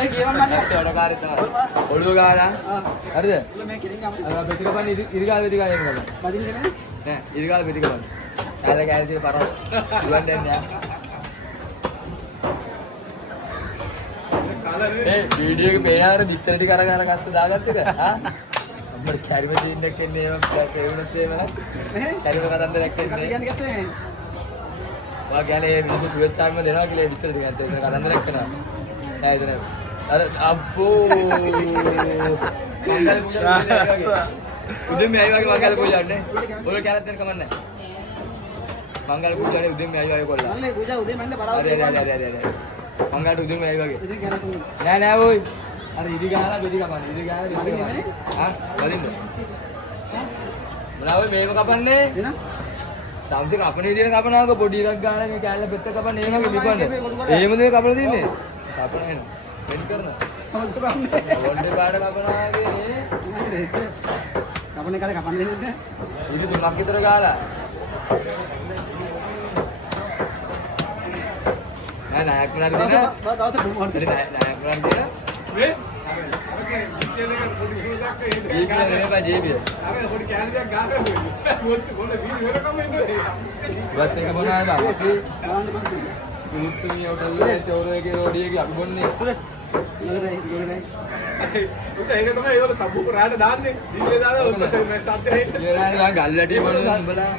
ඒ කියවම් මන්නේ. වැඩකාරී තමයි. ඔළුව ගාලා. හරිද? මේ කිරින් ගම. අර පිටිකපන් ඉරිගාල පිටිකපන් එන්න. බදින්නේ නේ. නෑ ඉරිගාල පිටිකපන්. කාලේ කැලේ පරක්. දුවන් දෙන්නේ යා. ඒ වීඩියෝ එකේ පේනාර පිටර ටික අරගෙන කස්ස දාගත්තද? ආ? අපිට චරිම සීන් එකක් එන්නේ ඒවා පේුණත් ඒවා. චරිම කතන්දරයක් එන්නේ. කියන්නේ ගත්තේ නේ. වා කියන්නේ මිනිස්සු සුවචාර්ම දෙනවා කියලා පිටර ටික ඇත්ත එතන කතන්දරයක් කරනවා. නෑ එතන අර අප්පෝ මංගල පූජා වගේ. උදේ මේ අය වගේ මංගල පූජාන්නේ. ඔය කැලත් දෙන්න කමන්නේ. මංගල පූජානේ උදේ මේ අය වගේ කොල්ලා. අල්ලේ පූජා උදේ මන්නේ බලාව. අර මංගලට උදේ මේ අය වගේ. ඉතින් කැලතුන්. නෑ නෑ ඔය. අර ඉදි ගාලා බෙදි කපන්නේ. ඉදි ගාලා බෙදි කපන්නේ. ආ වලින්ද? මොනවා ඔය මේක කපන්නේ? එන. සම්සි කපන විදියට කපනවාක පොඩි එකක් ගාලා මේ කැල්ල පෙත්ත කපන්නේ ඒ වගේ ලිපන්නේ. එහෙමද මේ කපලා තින්නේ? කපන එන. වෙන් කරන. හොල්ට බන්නේ. වොන්ඩේ පාඩ කපනවා කියන්නේ කපන්නේ කාලේ කපන්නේ නේද? ඉදි තුනක් විතර ගාලා. නෑ නෑ නායක මුණට දෙන. දවස් මොකක්ද? නායක මුණට දෙන. මේ ඒක නේ බා ජීබිය. අර පොඩි කැලේ ගාන මොකද මොන වීඩියෝ එකක් කමෙන්නේ. වත් එක මොනවාද? අපි ගාන්න මන්ද. මුත්තුමිය හොටල් එකේ චෝරෝගේ රෝඩියගේ අපි බොන්නේ. ඉවරයි ඉවරයි. ඒක තමයි ඒවල සබ්බුක රාට දාන්නේ. දීලේ දාලා ඔය සත්‍යය. ඉවරයි ගල්ලටි බොන උඹලා